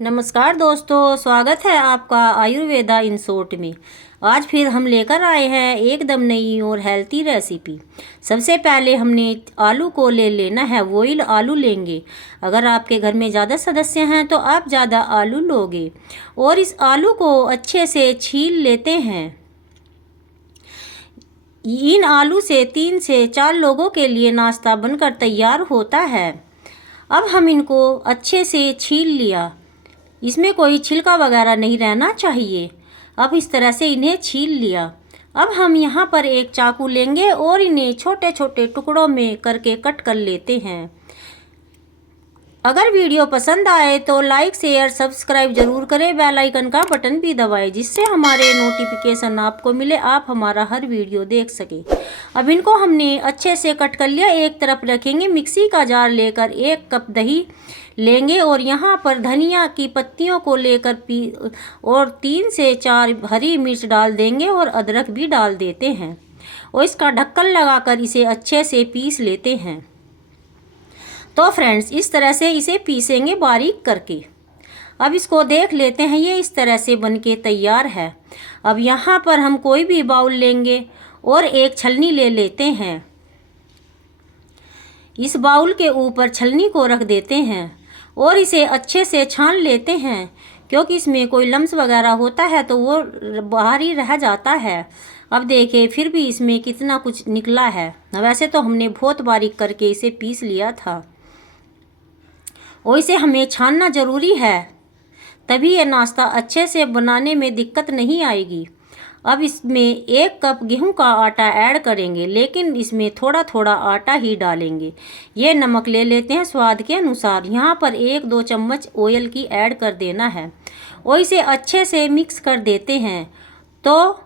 नमस्कार दोस्तों, स्वागत है आपका आयुर्वेदा इन शॉर्ट में। आज फिर हम लेकर आए हैं एकदम नई और हेल्थी रेसिपी। सबसे पहले हमने आलू को ले लेना है, बॉइल आलू लेंगे। अगर आपके घर में ज़्यादा सदस्य हैं तो आप ज़्यादा आलू लोगे और इस आलू को अच्छे से छील लेते हैं। इन आलू से 3 से 4 लोगों के लिए नाश्ता बनकर तैयार होता है। अब हम इनको अच्छे से छील लिया, इसमें कोई छिलका वगैरह नहीं रहना चाहिए। अब इस तरह से इन्हें छील लिया। अब हम यहाँ पर एक चाकू लेंगे और इन्हें छोटे छोटे टुकड़ों में करके कट कर लेते हैं। अगर वीडियो पसंद आए तो लाइक शेयर सब्सक्राइब जरूर करें, बेल आइकन का बटन भी दबाएं जिससे हमारे नोटिफिकेशन आपको मिले, आप हमारा हर वीडियो देख सकें। अब इनको हमने अच्छे से कट कर लिया। एक तरफ रखेंगे। मिक्सी का जार लेकर 1 कप दही लेंगे और यहाँ पर धनिया की पत्तियों को लेकर और 3 से 4 हरी मिर्च डाल देंगे और अदरक भी डाल देते हैं और इसका ढक्कन लगाकर इसे अच्छे से पीस लेते हैं। तो फ्रेंड्स, इस तरह से इसे पीसेंगे बारीक करके। अब इसको देख लेते हैं, ये इस तरह से बनके तैयार है। अब यहाँ पर हम कोई भी बाउल लेंगे और एक छलनी ले लेते हैं। इस बाउल के ऊपर छलनी को रख देते हैं और इसे अच्छे से छान लेते हैं, क्योंकि इसमें कोई लम्स वगैरह होता है तो वो बाहर ही रह जाता है। अब देखिए फिर भी इसमें कितना कुछ निकला है। वैसे तो हमने बहुत बारीक करके इसे पीस लिया था और इसे हमें छानना ज़रूरी है, तभी ये नाश्ता अच्छे से बनाने में दिक्कत नहीं आएगी। अब इसमें 1 कप गेहूं का आटा ऐड करेंगे, लेकिन इसमें थोड़ा थोड़ा आटा ही डालेंगे। ये नमक ले लेते हैं स्वाद के अनुसार। यहाँ पर 1-2 चम्मच ऑयल की ऐड कर देना है और इसे अच्छे से मिक्स कर देते हैं। तो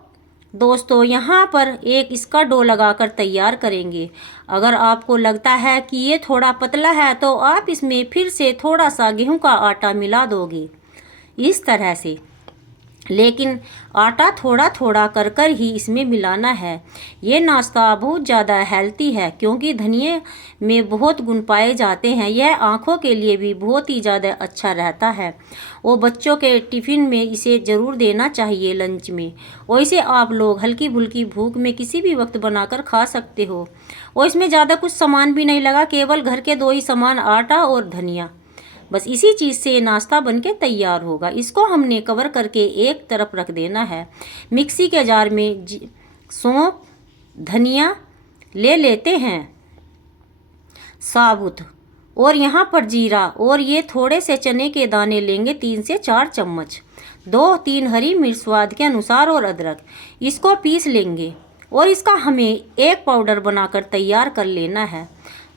दोस्तों, यहाँ पर एक इसका डो लगाकर तैयार करेंगे। अगर आपको लगता है कि ये थोड़ा पतला है तो आप इसमें फिर से थोड़ा सा गेहूं का आटा मिला दोगे इस तरह से, लेकिन आटा थोड़ा थोड़ा कर कर ही इसमें मिलाना है। ये नाश्ता बहुत ज़्यादा हेल्थी है, क्योंकि धनिए में बहुत गुण पाए जाते हैं। यह आँखों के लिए भी बहुत ही ज़्यादा अच्छा रहता है और बच्चों के टिफ़िन में इसे ज़रूर देना चाहिए, लंच में। और इसे आप लोग हल्की फुल्की भूख में किसी भी वक्त बनाकर खा सकते हो। और इसमें ज़्यादा कुछ सामान भी नहीं लगा, केवल घर के 2 ही सामान, आटा और धनिया। बस इसी चीज़ से नाश्ता बनके तैयार होगा। इसको हमने कवर करके एक तरफ रख देना है। मिक्सी के जार में सौंफ, धनिया ले लेते हैं साबुत, और यहाँ पर जीरा, और ये थोड़े से चने के दाने लेंगे 3 से 4 चम्मच, 2-3 हरी मिर्च स्वाद के अनुसार और अदरक। इसको पीस लेंगे और इसका हमें एक पाउडर बनाकर तैयार कर लेना है।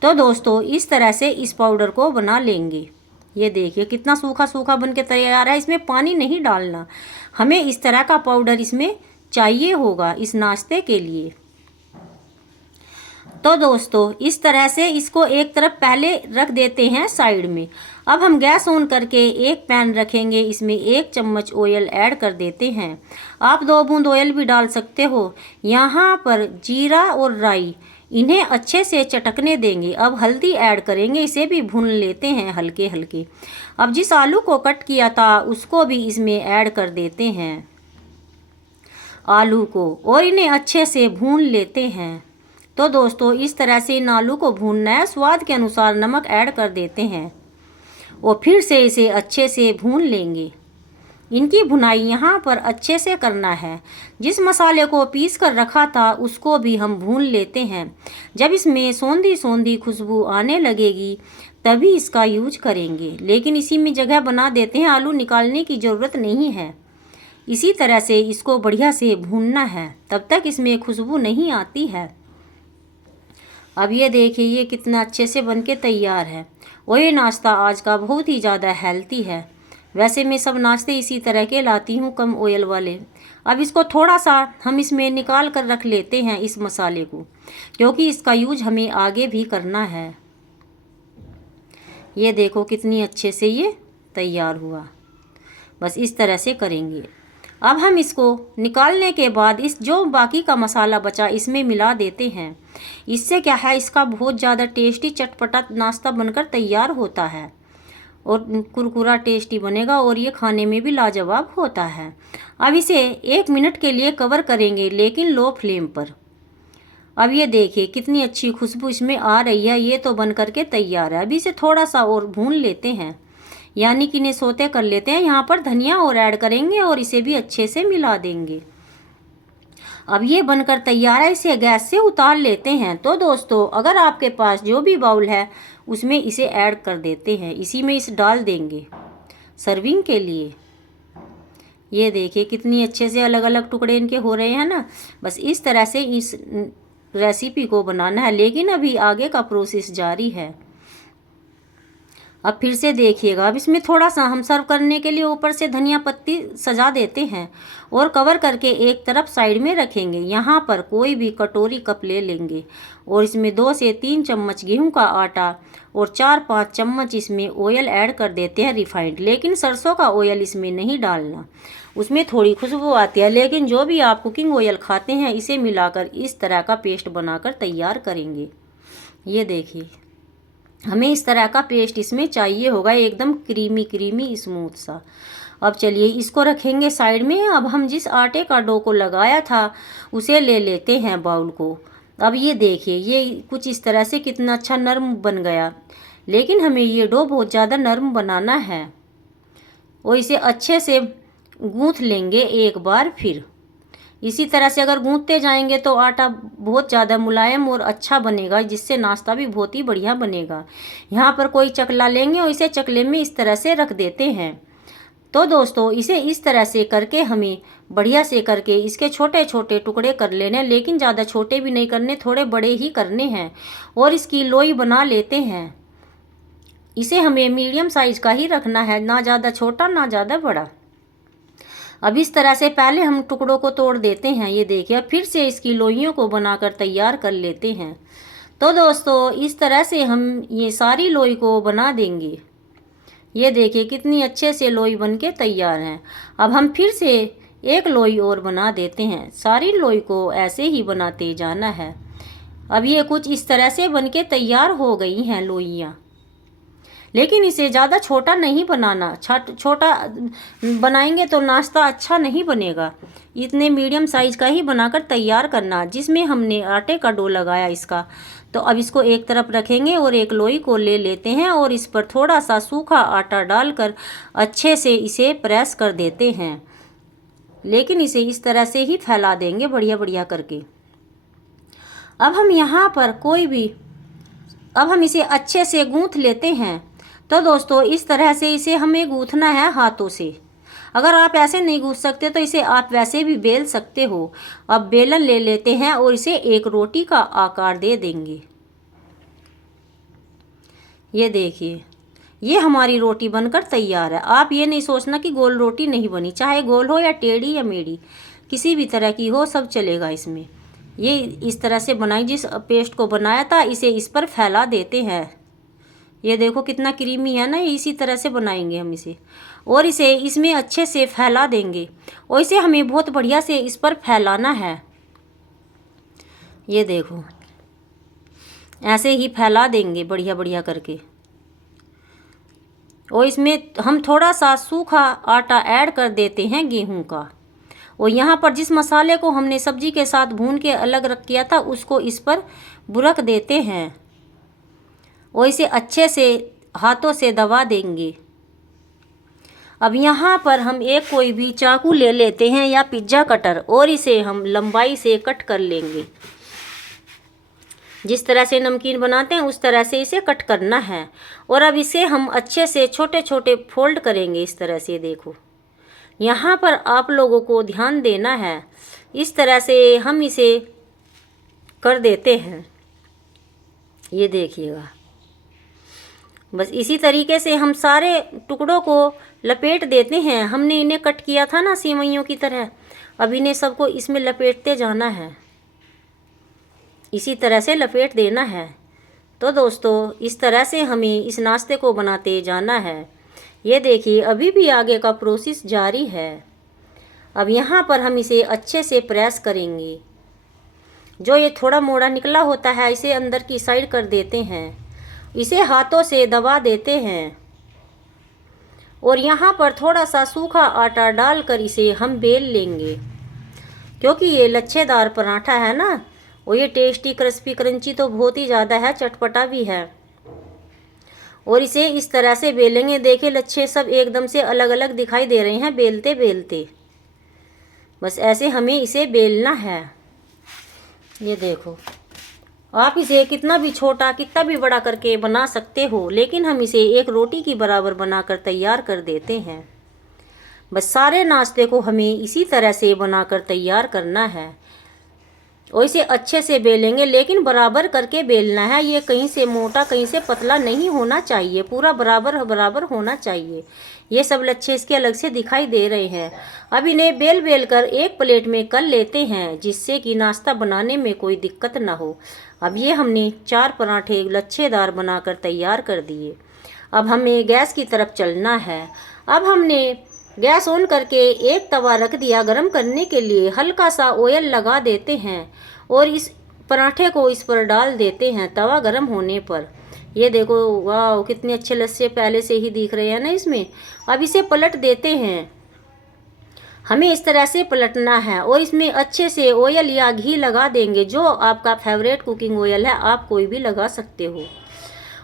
तो दोस्तों, इस तरह से इस पाउडर को बना लेंगे। ये देखिए कितना सूखा सूखा बन के तैयार है। इसमें पानी नहीं डालना, हमें इस तरह का पाउडर इसमें चाहिए होगा इस नाश्ते के लिए। तो दोस्तों, इस तरह से इसको एक तरफ पहले रख देते हैं साइड में। अब हम गैस ऑन करके एक पैन रखेंगे, इसमें 1 चम्मच ऑयल ऐड कर देते हैं। आप 2 बूंद ऑयल भी डाल सकते हो। यहाँ पर जीरा और राई, इन्हें अच्छे से चटकने देंगे। अब हल्दी ऐड करेंगे, इसे भी भून लेते हैं हल्के हल्के। अब जिस आलू को कट किया था उसको भी इसमें ऐड कर देते हैं, आलू को, और इन्हें अच्छे से भून लेते हैं। तो दोस्तों, इस तरह से इन आलू को भूनना है। स्वाद के अनुसार नमक ऐड कर देते हैं और फिर से इसे अच्छे से भून लेंगे। इनकी भुनाई यहाँ पर अच्छे से करना है। जिस मसाले को पीस कर रखा था उसको भी हम भून लेते हैं। जब इसमें सौंधी सौंधी खुशबू आने लगेगी तभी इसका यूज करेंगे, लेकिन इसी में जगह बना देते हैं, आलू निकालने की ज़रूरत नहीं है। इसी तरह से इसको बढ़िया से भूनना है, तब तक इसमें खुशबू नहीं आती है। अब ये देखिए ये कितना अच्छे से बनके तैयार है और ये नाश्ता आज का बहुत ही ज़्यादा हेल्थी है। वैसे मैं सब नाश्ते इसी तरह के लाती हूँ, कम ऑयल वाले। अब इसको थोड़ा सा हम इसमें निकाल कर रख लेते हैं इस मसाले को, क्योंकि इसका यूज हमें आगे भी करना है। ये देखो कितनी अच्छे से ये तैयार हुआ। बस इस तरह से करेंगे। अब हम इसको निकालने के बाद इस जो बाकी का मसाला बचा इसमें मिला देते हैं। इससे क्या है, इसका बहुत ज़्यादा टेस्टी चटपटा नाश्ता बनकर तैयार होता है। और कुरकुरा टेस्टी बनेगा और ये खाने में भी लाजवाब होता है। अब इसे 1 मिनट के लिए कवर करेंगे, लेकिन लो फ्लेम पर। अब ये देखिए कितनी अच्छी खुशबू इसमें आ रही है। ये तो बन करके तैयार है। अभी इसे थोड़ा सा और भून लेते हैं, यानी कि इन्हें सोते कर लेते हैं। यहाँ पर धनिया और ऐड करेंगे और इसे भी अच्छे से मिला देंगे। अब ये बनकर तैयार है, इसे गैस से उतार लेते हैं। तो दोस्तों, अगर आपके पास जो भी बाउल है उसमें इसे ऐड कर देते हैं, इसी में इसे डाल देंगे सर्विंग के लिए। ये देखिए कितनी अच्छे से अलग अलग टुकड़े इनके हो रहे हैं ना। बस इस तरह से इस रेसिपी को बनाना है, लेकिन अभी आगे का प्रोसेस जारी है। अब फिर से देखिएगा, अब इसमें थोड़ा सा हम सर्व करने के लिए ऊपर से धनिया पत्ती सजा देते हैं और कवर करके एक तरफ साइड में रखेंगे। यहाँ पर कोई भी कटोरी कप ले लेंगे और इसमें 2 से 3 चम्मच गेहूं का आटा और 4-5 चम्मच इसमें ऑयल ऐड कर देते हैं रिफाइंड। लेकिन सरसों का ऑयल इसमें नहीं डालना, उसमें थोड़ी खुशबू आती है। लेकिन जो भी आप कुकिंग ऑयल खाते हैं, इसे मिलाकर इस तरह का पेस्ट बनाकर तैयार करेंगे। ये देखिए, हमें इस तरह का पेस्ट इसमें चाहिए होगा, एकदम क्रीमी क्रीमी स्मूथ सा। अब चलिए इसको रखेंगे साइड में। अब हम जिस आटे का डो को लगाया था उसे ले लेते हैं बाउल को। अब ये देखिए, ये कुछ इस तरह से कितना अच्छा नरम बन गया। लेकिन हमें ये डो बहुत ज़्यादा नरम बनाना है और इसे अच्छे से गूँथ लेंगे एक बार फिर। इसी तरह से अगर गूँथते जाएंगे तो आटा बहुत ज़्यादा मुलायम और अच्छा बनेगा, जिससे नाश्ता भी बहुत ही बढ़िया बनेगा। यहाँ पर कोई चकला लेंगे और इसे चकले में इस तरह से रख देते हैं। तो दोस्तों, इसे इस तरह से करके हमें बढ़िया से करके इसके छोटे छोटे टुकड़े कर लेने, लेकिन ज़्यादा छोटे भी नहीं करने, थोड़े बड़े ही करने हैं। और इसकी लोई बना लेते हैं। इसे हमें मीडियम साइज का ही रखना है, ना ज़्यादा छोटा ना ज़्यादा बड़ा। अब इस तरह से पहले हम टुकड़ों को तोड़ देते हैं। ये देखिए, फिर से इसकी लोइयों को बनाकर तैयार कर लेते हैं। तो दोस्तों, इस तरह से हम ये सारी लोई को बना देंगे। ये देखिए कितनी अच्छे से लोई बन के तैयार हैं। अब हम फिर से एक लोई और बना देते हैं। सारी लोई को ऐसे ही बनाते जाना है। अब ये कुछ इस तरह से बन के तैयार हो गई हैं लोइयाँ। लेकिन इसे ज़्यादा छोटा नहीं बनाना, छोटा बनाएंगे तो नाश्ता अच्छा नहीं बनेगा। इतने मीडियम साइज़ का ही बनाकर तैयार करना, जिसमें हमने आटे का डो लगाया इसका। तो अब इसको एक तरफ रखेंगे और एक लोई को ले लेते हैं और इस पर थोड़ा सा सूखा आटा डालकर अच्छे से इसे प्रेस कर देते हैं। लेकिन इसे इस तरह से ही फैला देंगे बढ़िया बढ़िया करके। अब हम यहाँ पर अब हम इसे अच्छे से गूँथ लेते हैं। तो दोस्तों, इस तरह से इसे हमें गूँथना है हाथों से। अगर आप ऐसे नहीं गूँथ सकते तो इसे आप वैसे भी बेल सकते हो। अब बेलन ले लेते हैं और इसे एक रोटी का आकार दे देंगे। ये देखिए, ये हमारी रोटी बनकर तैयार है। आप ये नहीं सोचना कि गोल रोटी नहीं बनी, चाहे गोल हो या टेढ़ी या मेढ़ी, किसी भी तरह की हो, सब चलेगा इसमें। ये इस तरह से बनाई, जिस पेस्ट को बनाया था इसे इस पर फैला देते हैं। ये देखो कितना क्रीमी है ना। इसी तरह से बनाएंगे हम इसे और इसे इसमें अच्छे से फैला देंगे और इसे हमें बहुत बढ़िया से इस पर फैलाना है। ये देखो, ऐसे ही फैला देंगे बढ़िया बढ़िया करके। और इसमें हम थोड़ा सा सूखा आटा ऐड कर देते हैं गेहूं का। और यहाँ पर जिस मसाले को हमने सब्जी के साथ भून के अलग रख किया था उसको इस पर बुरक देते हैं और इसे अच्छे से हाथों से दबा देंगे। अब यहाँ पर हम एक कोई भी चाकू ले लेते हैं या पिज्ज़ा कटर और इसे हम लंबाई से कट कर लेंगे। जिस तरह से नमकीन बनाते हैं उस तरह से इसे कट करना है। और अब इसे हम अच्छे से छोटे छोटे फोल्ड करेंगे इस तरह से। देखो, यहाँ पर आप लोगों को ध्यान देना है। इस तरह से हम इसे कर देते हैं। ये देखिएगा, बस इसी तरीके से हम सारे टुकड़ों को लपेट देते हैं। हमने इन्हें कट किया था ना सेवइयों की तरह, अब इन्हें सबको इसमें लपेटते जाना है। इसी तरह से लपेट देना है। तो दोस्तों, इस तरह से हमें इस नाश्ते को बनाते जाना है। ये देखिए, अभी भी आगे का प्रोसेस जारी है। अब यहाँ पर हम इसे अच्छे से प्रेस करेंगे। जो ये थोड़ा मोड़ा निकला होता है इसे अंदर की साइड कर देते हैं। इसे हाथों से दबा देते हैं। और यहाँ पर थोड़ा सा सूखा आटा डालकर इसे हम बेल लेंगे। क्योंकि ये लच्छेदार पराठा है ना, और ये टेस्टी क्रिस्पी क्रंची तो बहुत ही ज़्यादा है, चटपटा भी है। और इसे इस तरह से बेलेंगे। देखिए लच्छे सब एकदम से अलग अलग दिखाई दे रहे हैं बेलते बेलते। बस ऐसे हमें इसे बेलना है। ये देखो, आप इसे कितना भी छोटा कितना भी बड़ा करके बना सकते हो, लेकिन हम इसे एक रोटी की बराबर बनाकर तैयार कर देते हैं। बस सारे नाश्ते को हमें इसी तरह से बनाकर तैयार करना है। और इसे अच्छे से बेलेंगे, लेकिन बराबर करके बेलना है। ये कहीं से मोटा कहीं से पतला नहीं होना चाहिए, पूरा बराबर बराबर होना चाहिए। ये सब लच्छे इसके अलग से दिखाई दे रहे हैं। अब इन्हें बेल बेल कर एक प्लेट में कर लेते हैं, जिससे कि नाश्ता बनाने में कोई दिक्कत ना हो। अब ये हमने 4 पराठे लच्छेदार बनाकर तैयार कर दिए। अब हमें गैस की तरफ चलना है। अब हमने गैस ऑन करके एक तवा रख दिया गरम करने के लिए। हल्का सा ऑयल लगा देते हैं और इस पराठे को इस पर डाल देते हैं तवा गरम होने पर। ये देखो, वाह कितने अच्छे लच्छे पहले से ही दिख रहे हैं ना इसमें। अब इसे पलट देते हैं। हमें इस तरह से पलटना है और इसमें अच्छे से ऑयल या घी लगा देंगे। जो आपका फेवरेट कुकिंग ऑयल है आप कोई भी लगा सकते हो।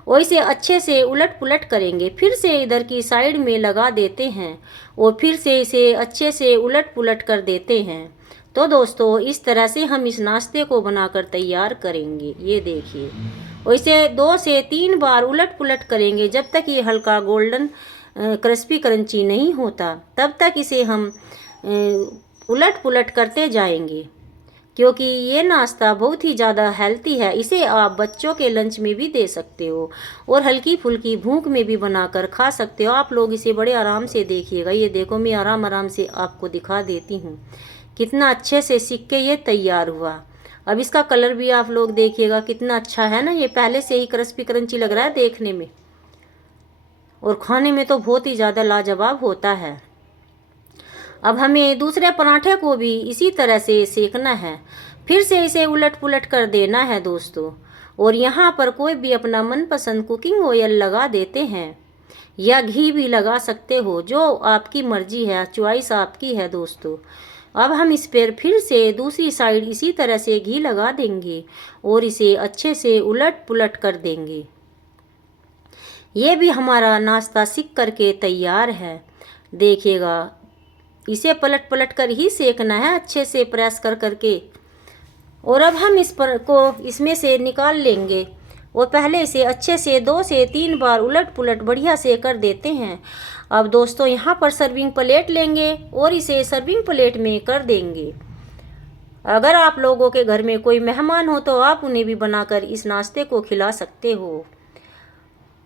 और इसे अच्छे से उलट पुलट करेंगे। फिर से इधर की साइड में लगा देते हैं और फिर से इसे अच्छे से उलट पुलट कर देते हैं। तो दोस्तों इस तरह से हम इस नाश्ते को बनाकर तैयार करेंगे। ये देखिए, और इसे 2 से 3 बार उलट पुलट करेंगे जब तक ये हल्का गोल्डन क्रिस्पी क्रंची नहीं होता। तब तक इसे हम उलट पुलट करते जाएंगे, क्योंकि ये नाश्ता बहुत ही ज़्यादा हेल्थी है। इसे आप बच्चों के लंच में भी दे सकते हो और हल्की फुल्की भूख में भी बनाकर खा सकते हो। आप लोग इसे बड़े आराम से देखिएगा। ये देखो, मैं आराम आराम से आपको दिखा देती हूँ कितना अच्छे से सिक के ये तैयार हुआ। अब इसका कलर भी आप लोग देखिएगा कितना अच्छा है ना। ये पहले से ही क्रिस्पी क्रंची लग रहा है देखने में, और खाने में तो बहुत ही ज़्यादा लाजवाब होता है। अब हमें दूसरे पराठे को भी इसी तरह से सेकना है। फिर से इसे उलट पुलट कर देना है दोस्तों। और यहाँ पर कोई भी अपना मनपसंद कुकिंग ऑयल लगा देते हैं या घी भी लगा सकते हो, जो आपकी मर्जी है, चॉइस आपकी है दोस्तों। अब हम इस पर फिर से दूसरी साइड इसी तरह से घी लगा देंगे और इसे अच्छे से उलट पुलट कर देंगे। ये भी हमारा नाश्ता सिक करके तैयार है। देखिएगा, इसे पलट पलट कर ही सेकना है, अच्छे से प्रेस कर करके। और अब हम इस पर को इसमें से निकाल लेंगे और पहले इसे अच्छे से 2 से 3 बार उलट पुलट बढ़िया से कर देते हैं। अब दोस्तों यहाँ पर सर्विंग प्लेट लेंगे और इसे सर्विंग प्लेट में कर देंगे। अगर आप लोगों के घर में कोई मेहमान हो तो आप उन्हें भी बनाकर इस नाश्ते को खिला सकते हो।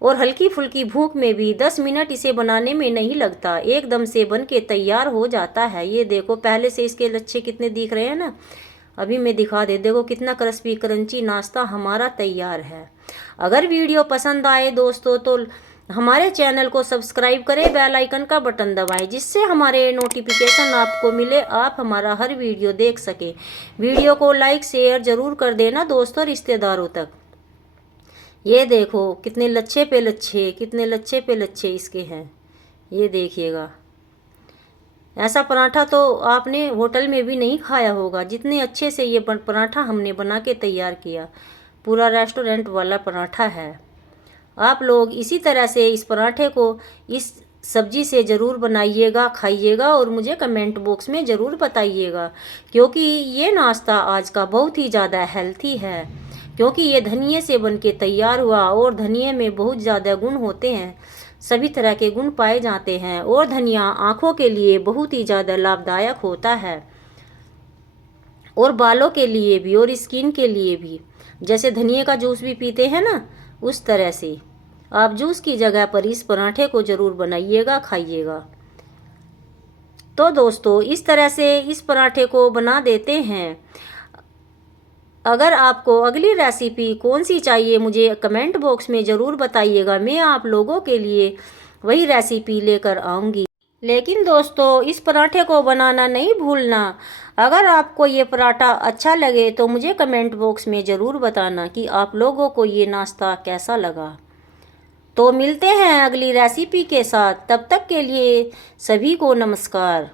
और हल्की फुल्की भूख में भी 10 मिनट इसे बनाने में नहीं लगता, एकदम से बन के तैयार हो जाता है। ये देखो, पहले से इसके लच्छे कितने दिख रहे हैं ना। अभी मैं दिखा दे, देखो कितना क्रिस्पी क्रंची नाश्ता हमारा तैयार है। अगर वीडियो पसंद आए दोस्तों तो हमारे चैनल को सब्सक्राइब करें, बेल आइकन का बटन दबाएं, जिससे हमारे नोटिफिकेशन आपको मिले, आप हमारा हर वीडियो देख सकें। वीडियो को लाइक शेयर ज़रूर कर देना दोस्तों, रिश्तेदारों तक। ये देखो कितने लच्छे पे लच्छे, कितने लच्छे पे लच्छे इसके हैं। ये देखिएगा, ऐसा पराठा तो आपने होटल में भी नहीं खाया होगा, जितने अच्छे से ये पराठा हमने बना के तैयार किया। पूरा रेस्टोरेंट वाला पराठा है। आप लोग इसी तरह से इस पराठे को इस सब्जी से ज़रूर बनाइएगा, खाइएगा और मुझे कमेंट बॉक्स में ज़रूर बताइएगा, क्योंकि ये नाश्ता आज का बहुत ही ज़्यादा हेल्थी है। क्योंकि ये धनिए से बनके तैयार हुआ और धनिए में बहुत ज़्यादा गुण होते हैं, सभी तरह के गुण पाए जाते हैं। और धनिया आँखों के लिए बहुत ही ज़्यादा लाभदायक होता है, और बालों के लिए भी और स्किन के लिए भी। जैसे धनिए का जूस भी पीते हैं ना, उस तरह से आप जूस की जगह पर इस पराठे को ज़रूर बनाइएगा, खाइएगा। तो दोस्तों इस तरह से इस पराठे को बना देते हैं। अगर आपको अगली रेसिपी कौन सी चाहिए मुझे कमेंट बॉक्स में ज़रूर बताइएगा, मैं आप लोगों के लिए वही रेसिपी लेकर आऊँगी। लेकिन दोस्तों इस पराठे को बनाना नहीं भूलना। अगर आपको ये पराठा अच्छा लगे तो मुझे कमेंट बॉक्स में ज़रूर बताना कि आप लोगों को ये नाश्ता कैसा लगा। तो मिलते हैं अगली रेसिपी के साथ, तब तक के लिए सभी को नमस्कार।